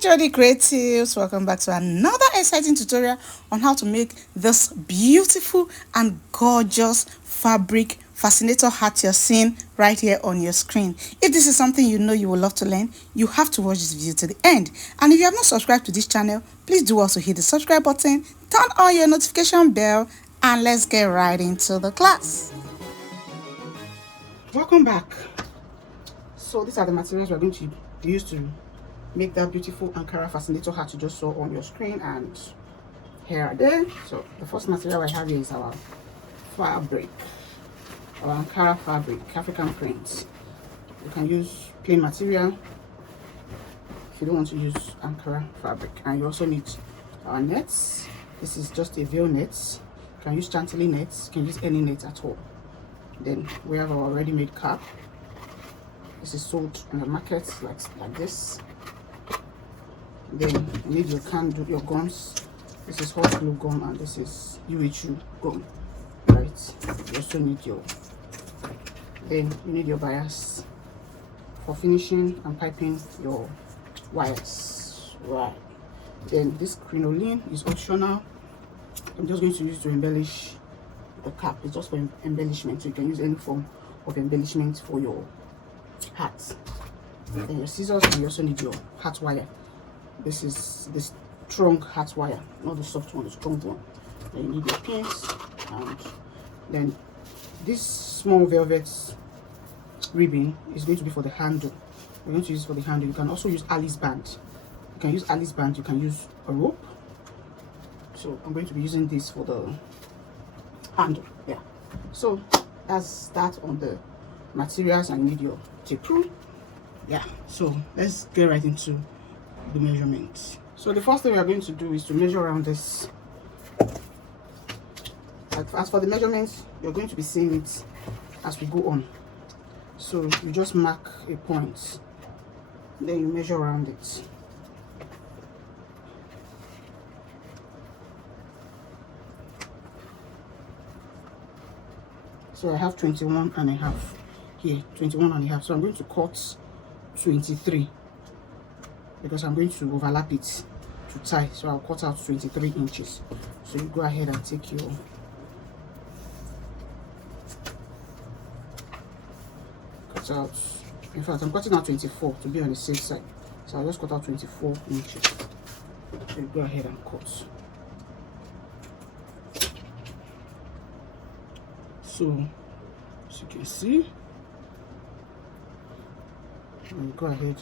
Jody Creatives, welcome back to another exciting tutorial on how to make this beautiful and gorgeous fabric fascinator hat you're seeing right here on your screen. If this is something you know you would love to learn, you have to watch this video to the end. And if you have not subscribed to this channel, please do also hit the subscribe button, turn on your notification bell, and let's get right into the class. Welcome back. So these are the materials we're going to use to make that beautiful Ankara fascinator hat you just saw on your screen, and here are they. So the first material I have here is our fabric, our Ankara fabric, African print. You can use plain material if you don't want to use Ankara fabric. And you also need our nets. This is just a veil net. You can use chantilly nets, you can use any net at all. Then we have our ready-made cap. This is sold in the market like this. Then you need your candle, your gums. This is hot glue gum and this is UHU gum, right? You also need your, then you need your bias for finishing and piping your wires, right? Then this crinoline is optional. I'm just going to use to embellish the cap. It's just for embellishment, so you can use any form of embellishment for your hat. Then your scissors, and you also need your hat wire. This is the strong hat wire, not the soft one, the strong one. Then you need your pins, and then this small velvet ribbon is going to be for the handle. We're going to use it for the handle. You can also use Alice band. You can use Alice band. You can use a rope. So I'm going to be using this for the handle. Yeah. So that's that on the materials. And you need your tape rule. Yeah. So let's get right into the measurements. So the first thing we are going to do is to measure around this. As for the measurements, you're going to be seeing it as we go on. So you just mark a point, then you measure around it. So I have 21 and a half here, 21 and a half. So I'm going to cut 23 because I'm going to overlap it to tie. So I'll cut out 23 inches. So you go ahead and take your cut out. In fact, I'm cutting out 24 to be on the safe side. So I'll just cut out 24 inches. So you go ahead and cut. So as you can see, you go ahead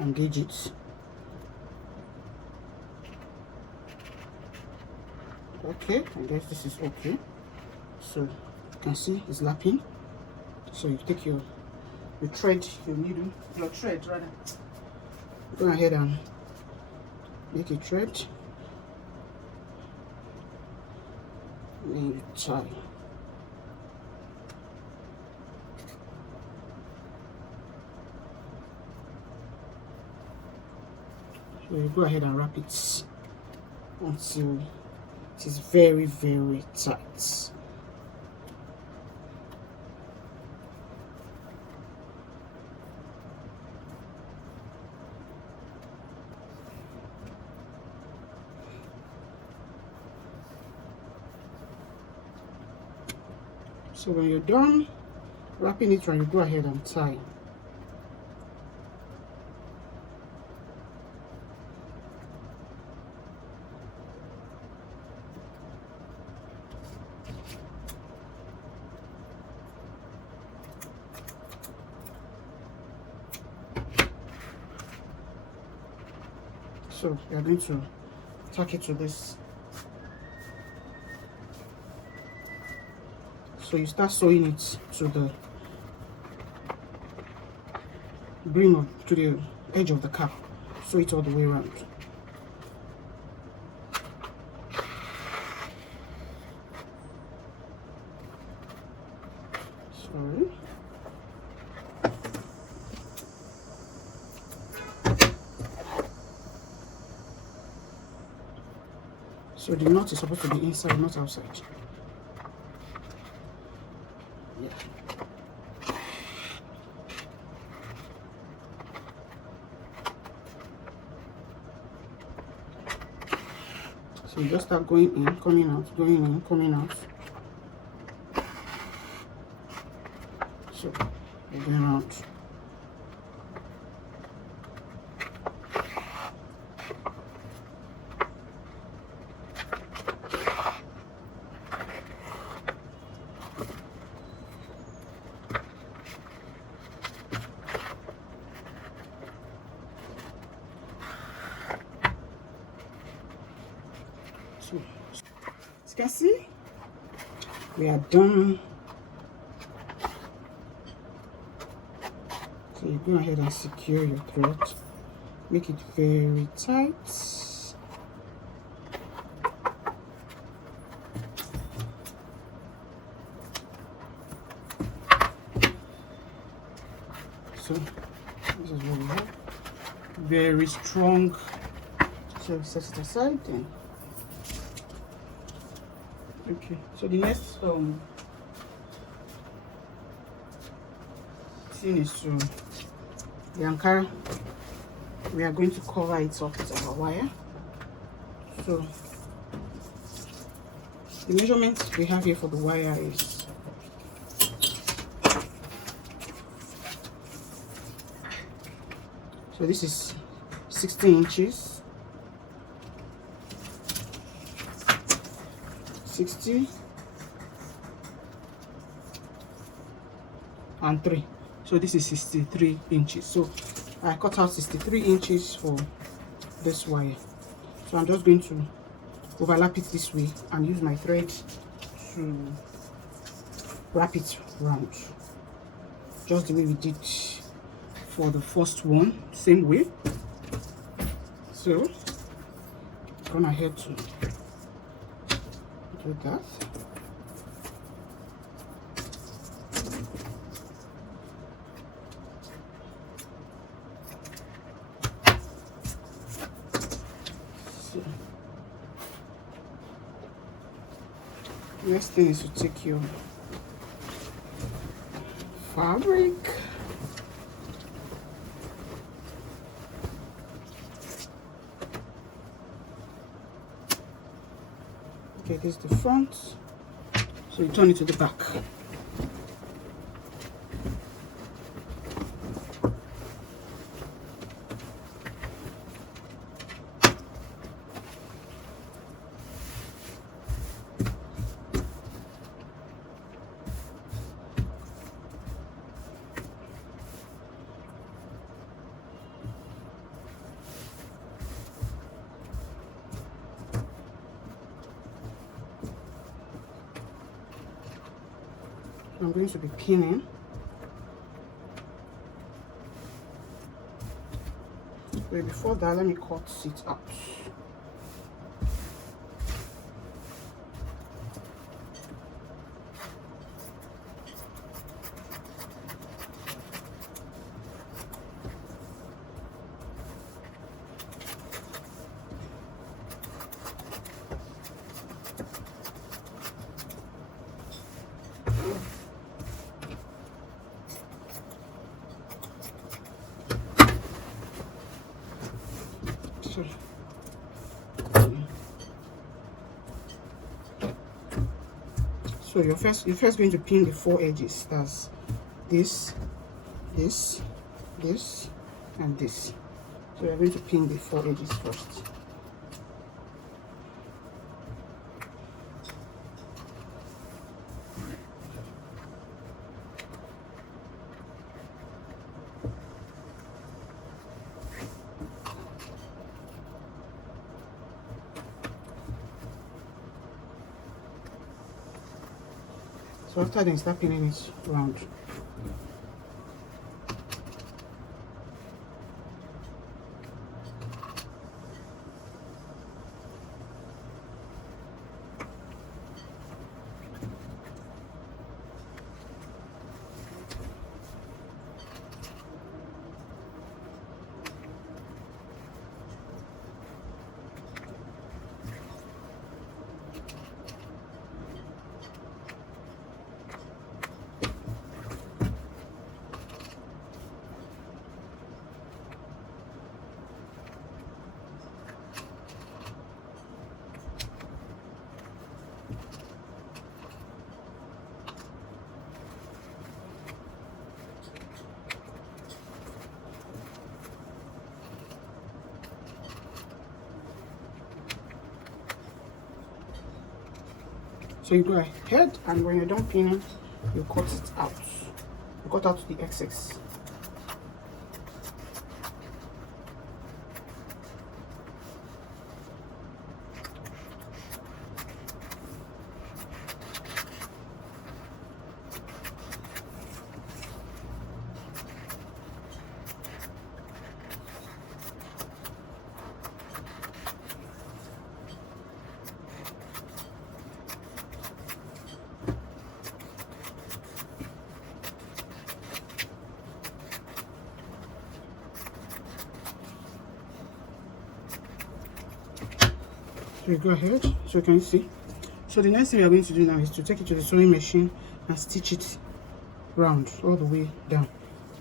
and gauge it. Okay, I guess this is okay. So you can see it's lapping. So you take your thread, your needle, your thread rather. Go ahead and make a thread. Then you tie. So you go ahead and wrap it until it is very, very tight. So when you're done wrapping it, you go ahead and tie. So we are going to tack it to this. So you start sewing it to the brim to the edge of the cap. Sew it all the way around. Sorry. So the knot is supposed to be inside, not outside. Yeah. So you just start going in, coming out, going in, coming out. So you're going out. So as you can see, we are done. So you go ahead and secure your thread, make it very tight. So this is what we have, very strong. So we set it aside then. Okay, so the next thing is to the Ankara. We are going to cover it up with our wire. So the measurement we have here for the wire is so this is 16 inches, 60 and 3. So this is 63 inches. So I cut out 63 inches for this wire. So I'm just going to overlap it this way and use my thread to wrap it round, just the way we did for the first one, same way. So I'm gonna head to do that. So next thing is to take your fabric, okay, this is the front, so you turn it to the back. I'm going to be pinning. But before that, let me cut it out. So you're first going to pin the 4 edges. That's this, this, this, and this. So you're going to pin the 4 edges first. So after then, start pinning it round. So you go ahead, and when you're done pinning, you cut it out. You cut out the excess. So you go ahead, so you can see. So the next thing we are going to do now is to take it to the sewing machine and stitch it round all the way down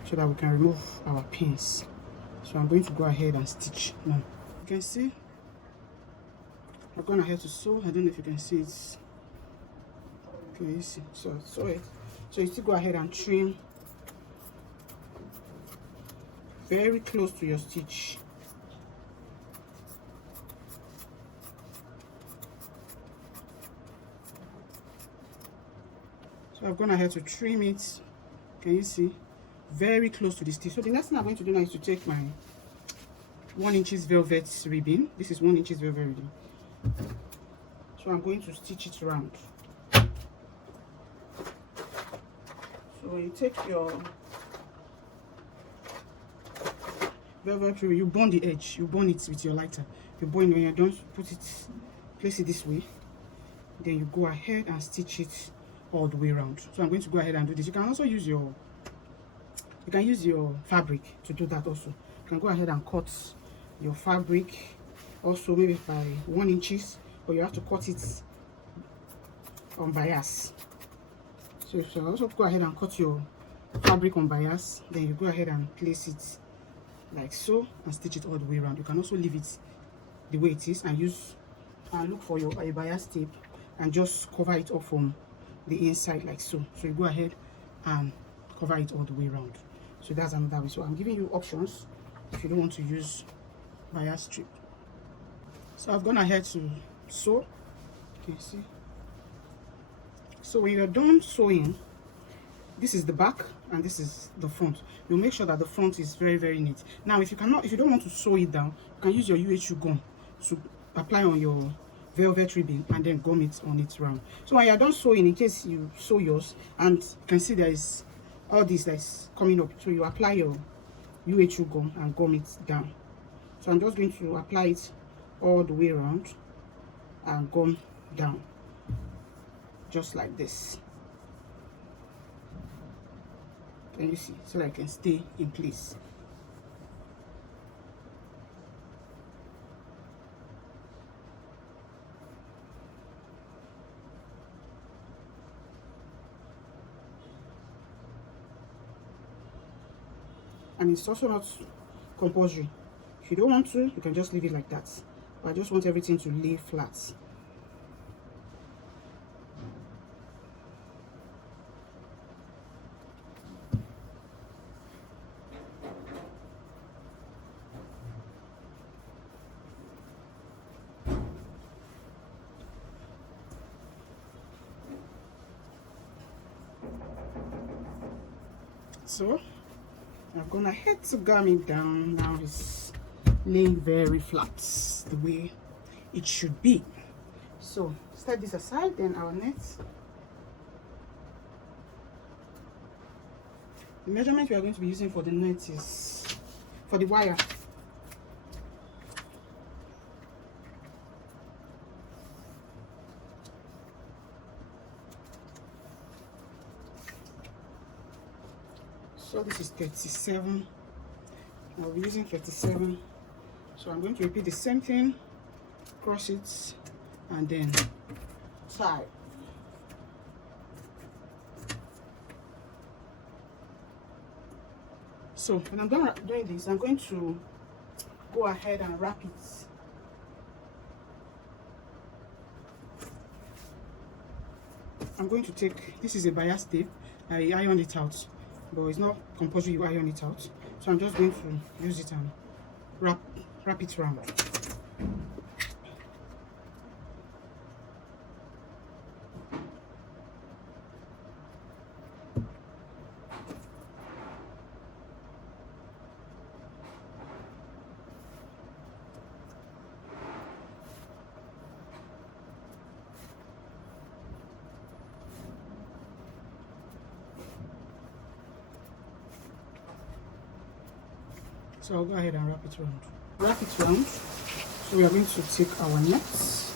so that we can remove our pins. So I'm going to go ahead and stitch now. You can see I've gone ahead to sew. I don't know if you can see it. Can you see? So sew it. So you still go ahead and trim very close to your stitch. So I've gone ahead to trim it. Can you see? Very close to the stitch. So the next thing I'm going to do now is to take my 1 inch velvet ribbon. This is 1 inch velvet ribbon. So I'm going to stitch it round. So when you take your velvet ribbon, you burn the edge. You burn it with your lighter. You burn it. When you're done, put it, place it this way. Then you go ahead and stitch it all the way around. So I'm going to go ahead and do this. You can also use your fabric to do that also. You can go ahead and cut your fabric also maybe by 1 inch, but you have to cut it on bias. So if you also go ahead and cut your fabric on bias, then you go ahead and place it like so and stitch it all the way around. You can also leave it the way it is and look for your bias tape and just cover it up from the inside like so. So you go ahead and cover it all the way around. So that's another way. So I'm giving you options if you don't want to use bias strip. So I've gone ahead to sew. You can see. So when you're done sewing, this is the back and this is the front. You make sure that the front is very, very neat. Now if you don't want to sew it down, you can use your UHU gum to apply on your velvet ribbon and then gum it on it round. So when you're done sewing, in case you sew yours and you can see there is all this that's coming up, so you apply your UHU gum and gum it down. So I'm just going to apply it all the way around and gum down just like this. Can you see? So that I can stay in place. And it's also not compulsory. If you don't want to, you can just leave it like that. But I just want everything to lay flat. So I've gone ahead to gum it down. Now it's laying very flat, the way it should be. So set this aside. Then our net. The measurement we are going to be using for the net is for the wire. So this is 37. I'll be using 37. So I'm going to repeat the same thing, cross it, and then tie. So when I'm done doing this, I'm going to go ahead and wrap it. I'm going to take, this is a bias tape. I iron it out, but it's not compulsory you iron it out. So I'm just going to use it and wrap it around. So I'll go ahead and wrap it round. Wrap it round. So we are going to take our nets.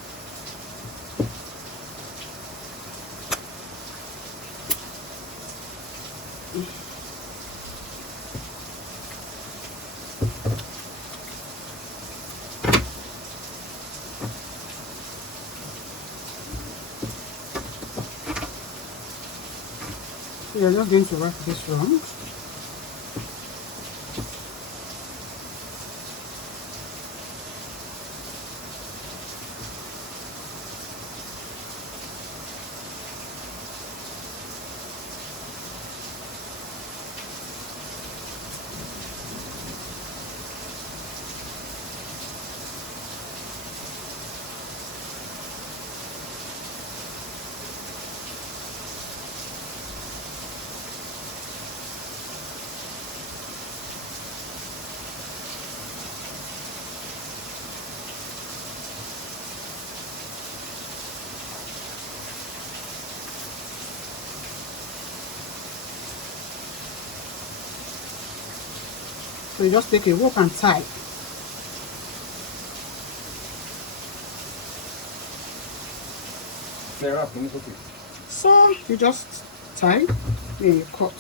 So you're just going to wrap this round. So you just take a rope and tie. So you just tie, then you cut.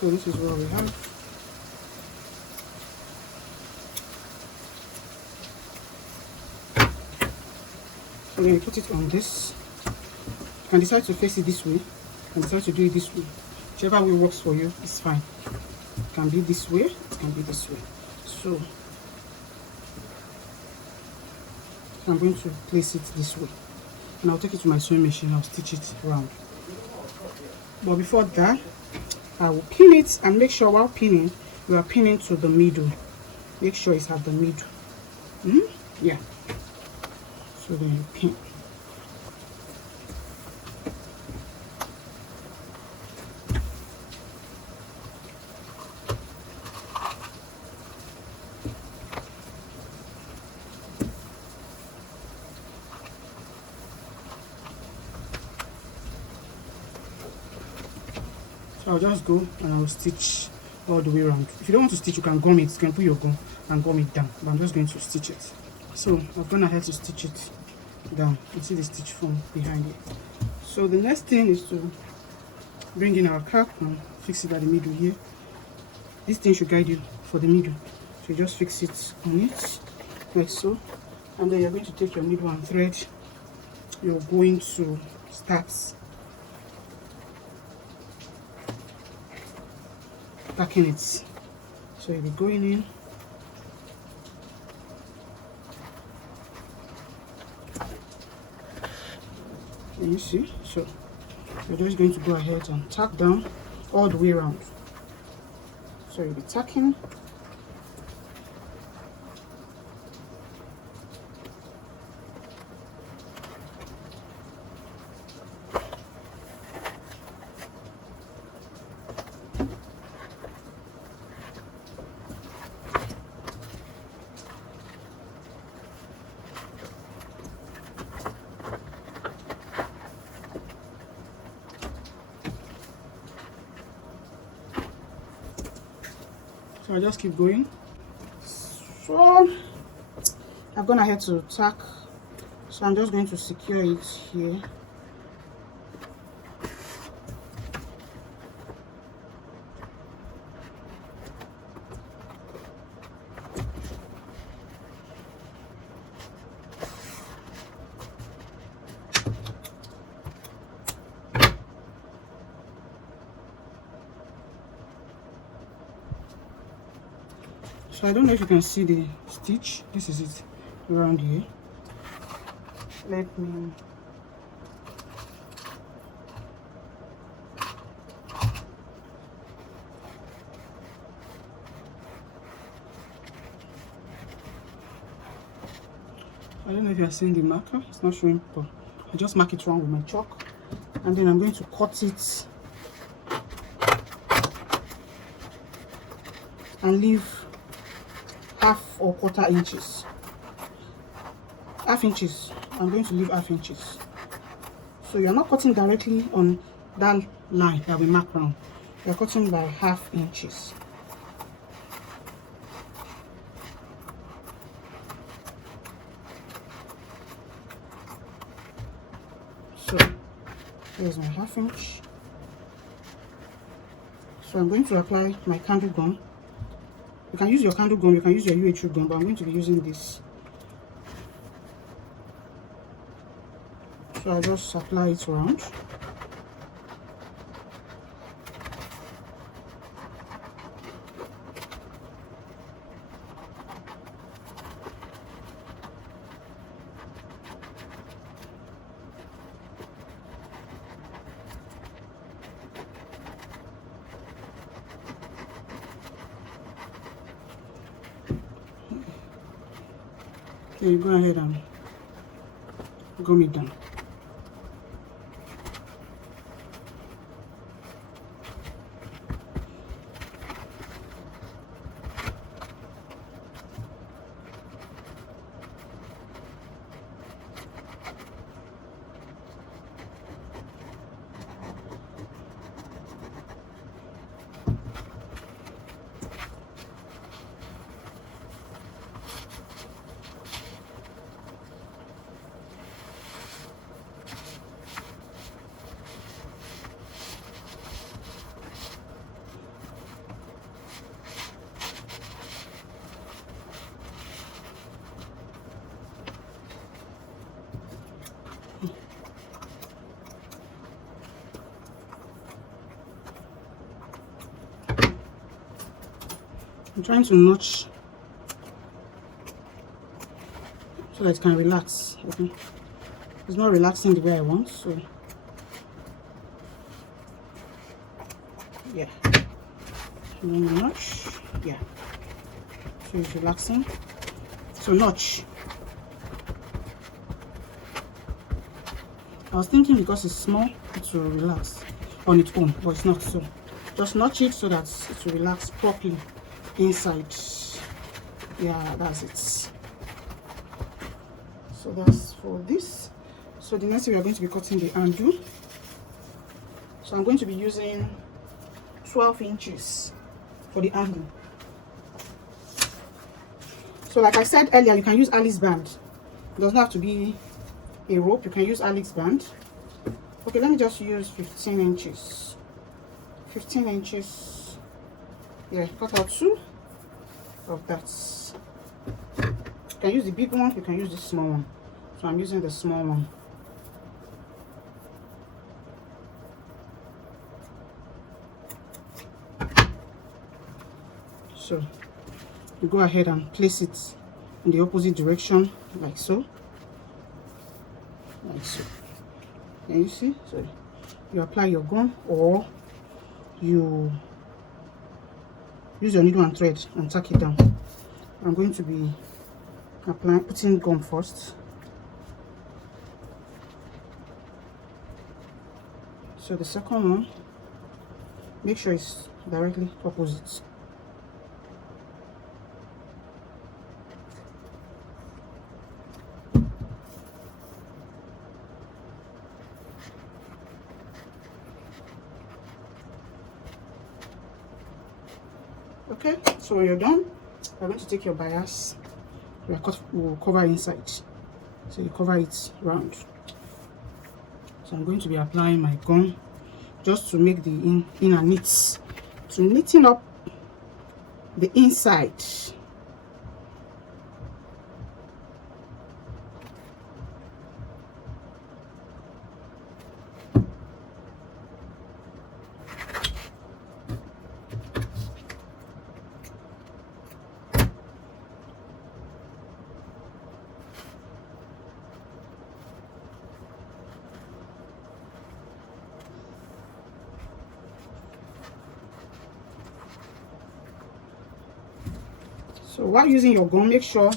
So this is what we have. So then you put it on this. You can decide to face it this way. You can decide to do it this way. Whichever way works for you is fine. It can be this way, it can be this way. So I'm going to place it this way. And I'll take it to my sewing machine, I'll stitch it round. But before that, I will pin it, and make sure while pinning, you are pinning to the middle. Make sure it's at the middle. Yeah. So then you pin. So I'll just go and I'll stitch all the way around. If you don't want to stitch, you can gum it. You can put your gum and gum it down. But I'm just going to stitch it. So I've gone ahead to stitch it down. You see the stitch form behind it. So the next thing is to bring in our cap and fix it at the middle here. This thing should guide you for the middle. So you just fix it on it like so. And then you're going to take your needle and thread. You're going to start tacking it. So you'll be going in. And you see, so you're just going to go ahead and tack down all the way around. So you'll be tacking. So I just keep going. So I've gone ahead to tack. So I'm just going to secure it here. So I don't know if you can see the stitch. This is it around here. Let me I don't know if you are seeing the marker. It's not showing, but I just mark it wrong with my chalk, and then I'm going to cut it and leave half or quarter inches. half inches. I'm going to leave half inches. So you're not cutting directly on that line that we mark around. You're cutting by half inches. So here's my half inch. So I'm going to apply my candle gum. You can use your candle gum, you can use your UHU gum, but I'm going to be using this. So I just apply it around. Okay, go ahead and gum it down. I'm trying to notch so that it can relax. Okay, it's not relaxing the way I want, so yeah. Notch, yeah. So it's relaxing. So notch. I was thinking because it's small, it will relax on its own, but it's not. So just notch it so that it will relax properly inside. Yeah, that's it. So that's for this. So the next thing we are going to be cutting the handle. So I'm going to be using 12 inches for the handle. So like I said earlier, you can use Alice band. It doesn't have to be a rope. You can use Alice band. Okay, let me just use 15 inches. 15 inches. Yeah, cut out 2 of that. You can use the big one, you can use the small one. So I'm using the small one. So you go ahead and place it in the opposite direction, like so. Like so. Can you see? So you apply your gum, or you use your needle and thread and tack it down. I'm going to be putting gum first. So the second one, make sure it's directly opposite. Okay, so when you're done, you're going to take your bias. We'll cover inside, so you cover it round. So I'm going to be applying my gum just to make the inner knits, to knitting up the inside. So while using your gum, make sure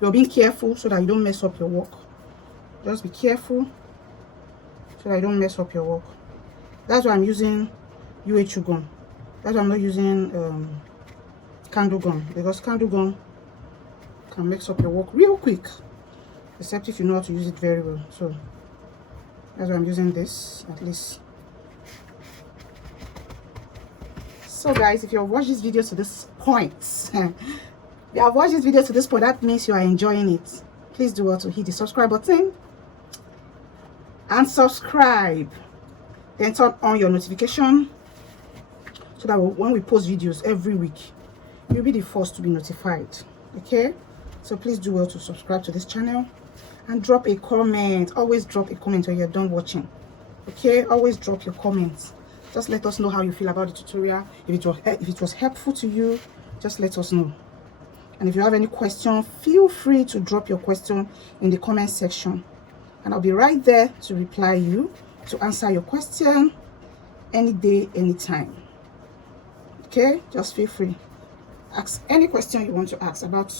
you're being careful so that you don't mess up your work. Just be careful so that you don't mess up your work. That's why I'm using UHU gum. That's why I'm not using candle gum, because candle gum can mix up your work real quick. except if you know how to use it very well. So that's why I'm using this, at least. So guys, if you have watched this video to this point, if you have watched this video to this point, that means you are enjoying it. Please do also hit the subscribe button and subscribe, then turn on your notification so that when we post videos every week, you'll be the first to be notified. Okay, so please do well to subscribe to this channel and drop a comment. Always drop a comment when you're done watching. Okay, always drop your comments. Just let us know how you feel about the tutorial. If it was helpful to you, just let us know. And if you have any question, feel free to drop your question in the comment section, and I'll be right there to reply you, to answer your question any day, anytime. Okay, just feel free. Ask any question you want to ask about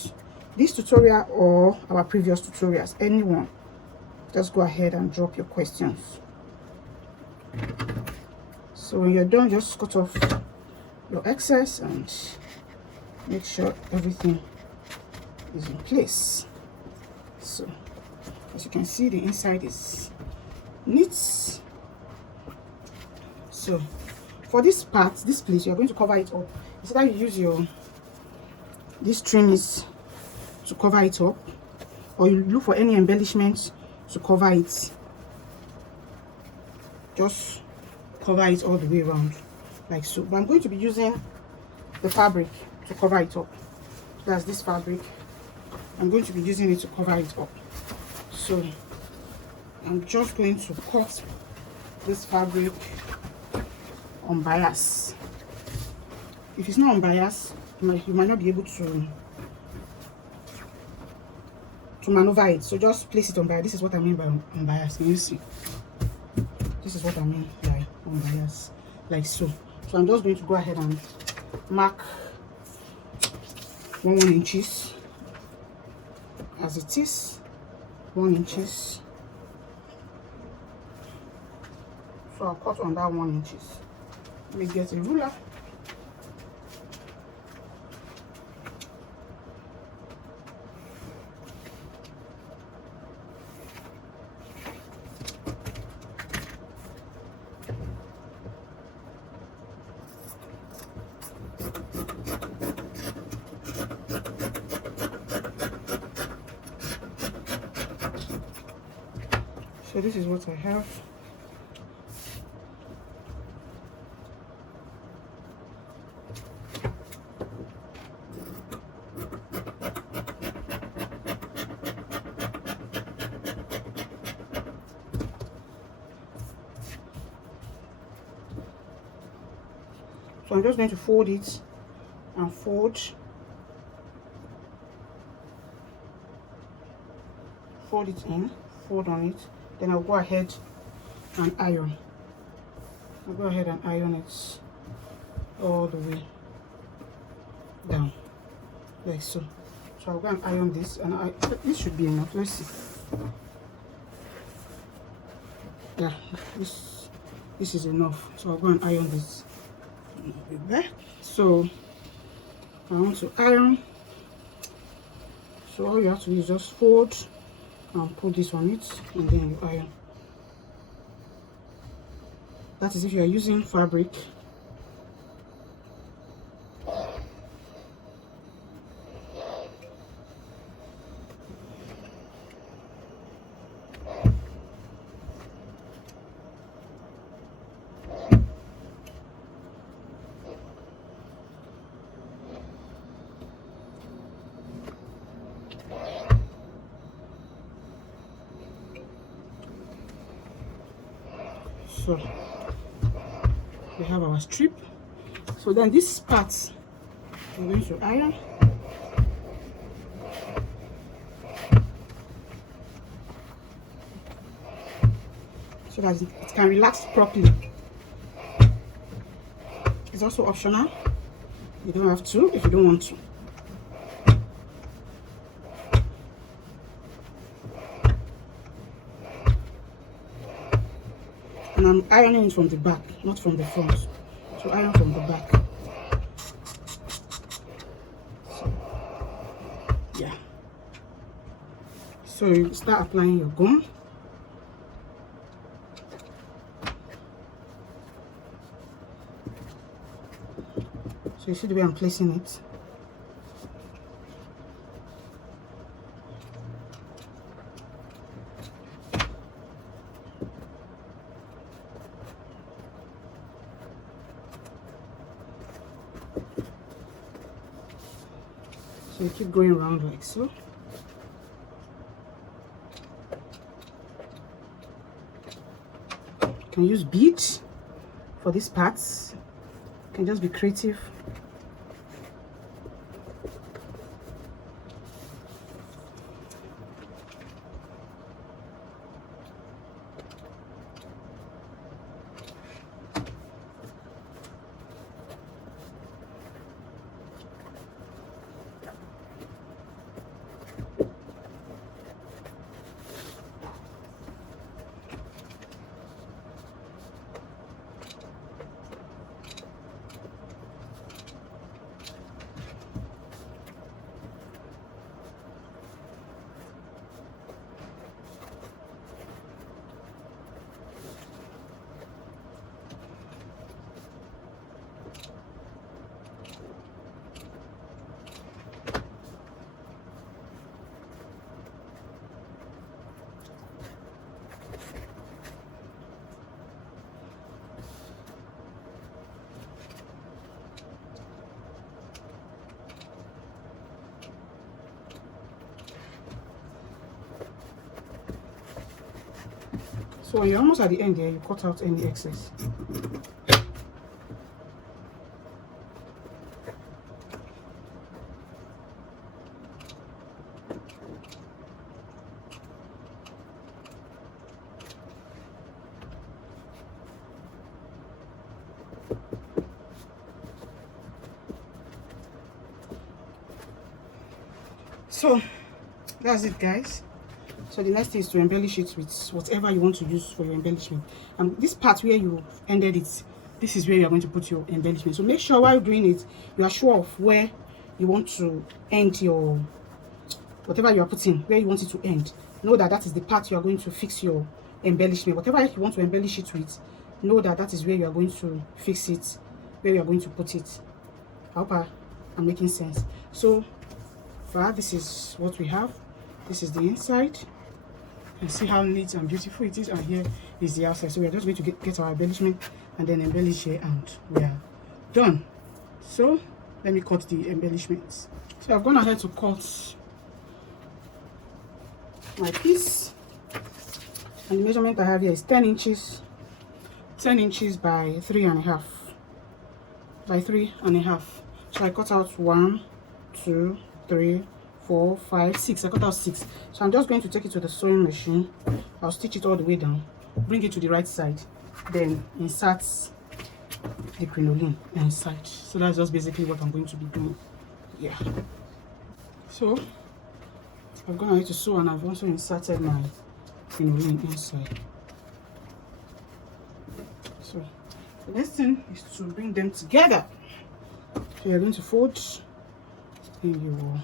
this tutorial or our previous tutorials. Anyone, just go ahead and drop your questions. So when you're done, just cut off your excess and make sure everything is in place. So as you can see, the inside is neat. So for this part, this place, you're going to cover it up. It's that you use your these trimmings to cover it up, or you look for any embellishments to cover it. Just cover it all the way around like so. But I'm going to be using the fabric to cover it up. That's this fabric. I'm going to be using it to cover it up. So I'm just going to cut this fabric on bias. If it's not on bias, you might not be able to maneuver it. So just place it on bias. This is what I mean by on bias. Can you see? This is what I mean by on bias, like so. So I'm just going to go ahead and mark 1 inches as it is, 1 inches. So I'll cut on that 1 inches. Let me get a ruler. So this is what I have. So I'm just going to fold it and fold it in, fold on it. Then I'll go ahead and iron. I'll go ahead and iron it all the way down, like so. So I'll go and iron this, and this should be enough. Let's see. Yeah, this is enough. So I'll go and iron this there. So I want to iron. So all you have to do is just fold and put this on it, and then you iron. That is if you are using fabric. So we have our strip. So then this part we're going to iron. So that it can relax properly. It's also optional. You don't have to if you don't want to. And I'm ironing it from the back, not from the front. So iron from the back. So yeah. So you start applying your gum. So you see the way I'm placing it. So you keep going around like so. You can use beads for these parts. You can just be creative. So when you're almost at the end here, you cut out any excess. So that's it, guys. So the next thing is to embellish it with whatever you want to use for your embellishment. And this part where you ended it, this is where you are going to put your embellishment. So make sure while doing it, you are sure of where you want to end your, whatever you are putting, where you want it to end. Know that that is the part you are going to fix your embellishment. Whatever you want to embellish it with, know that that is where you are going to fix it, where you are going to put it. I hope I'm making sense. So far, this is what we have. This is the inside. And see how neat and beautiful it is, and here is the outside. So we are just going to get our embellishment and then embellish here, and we are done. So let me cut the embellishments. So I've gone ahead to cut my piece, and the measurement I have here is 10 inches by 3.5 by 3.5. So I cut out 1, 2, 3, 4, 5, 6. I cut out 6. So I'm just going to take it to the sewing machine. I'll stitch it all the way down, bring it to the right side, then insert the crinoline inside. So that's just basically what I'm going to be doing. Yeah. So I've gone ahead to sew, and I've also inserted my crinoline inside. So the next thing is to bring them together. So you're going to fold in your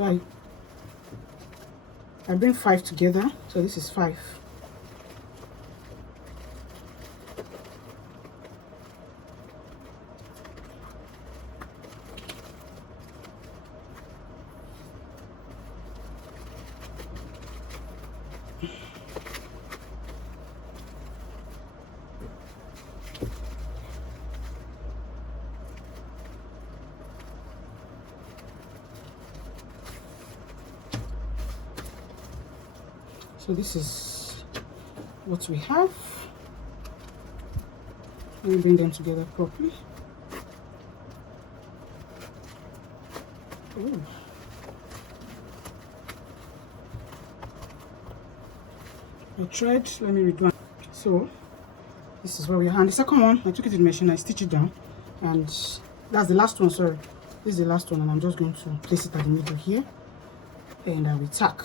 so I bring 5 together. So this is 5. So this is what we have. Let me bring them together properly. Ooh. I tried, let me redo. So this is where we are. And the second one, I took it to the machine, I stitched it down, and that's the last one. Sorry, this is the last one, and I'm just going to place it at the middle here, and I will tack.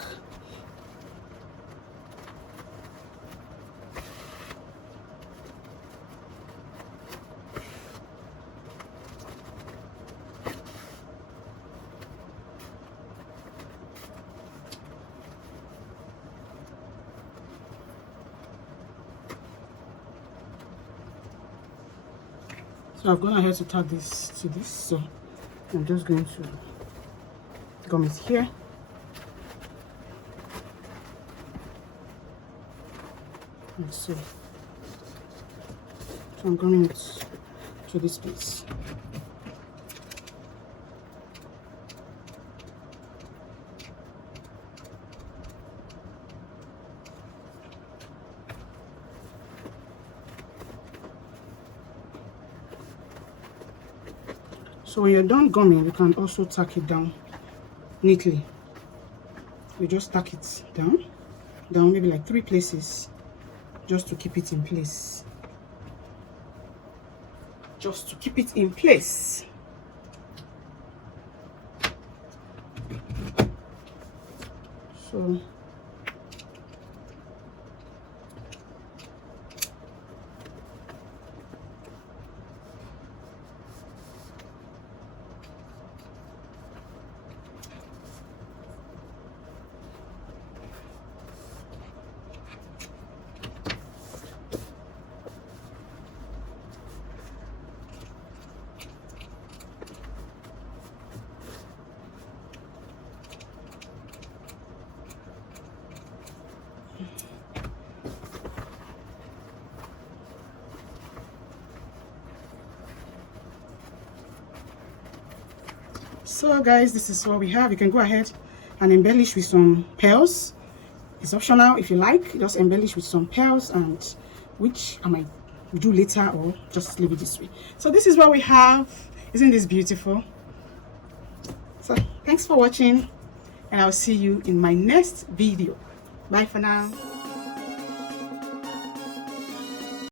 So I've gone ahead to tack this to this, so I'm just going to gum it here. And so I'm gumming it to this place. So when you're done gumming, you can also tack it down neatly. You just tack it down maybe like 3 places, just to keep it in place. Just to keep it in place. So So guys, this is what we have. You can go ahead and embellish with some pearls. It's optional if you like. Just embellish with some pearls, and which I might do later, or just leave it this way. So this is what we have. Isn't this beautiful? So thanks for watching, and I'll see you in my next video. Bye for now.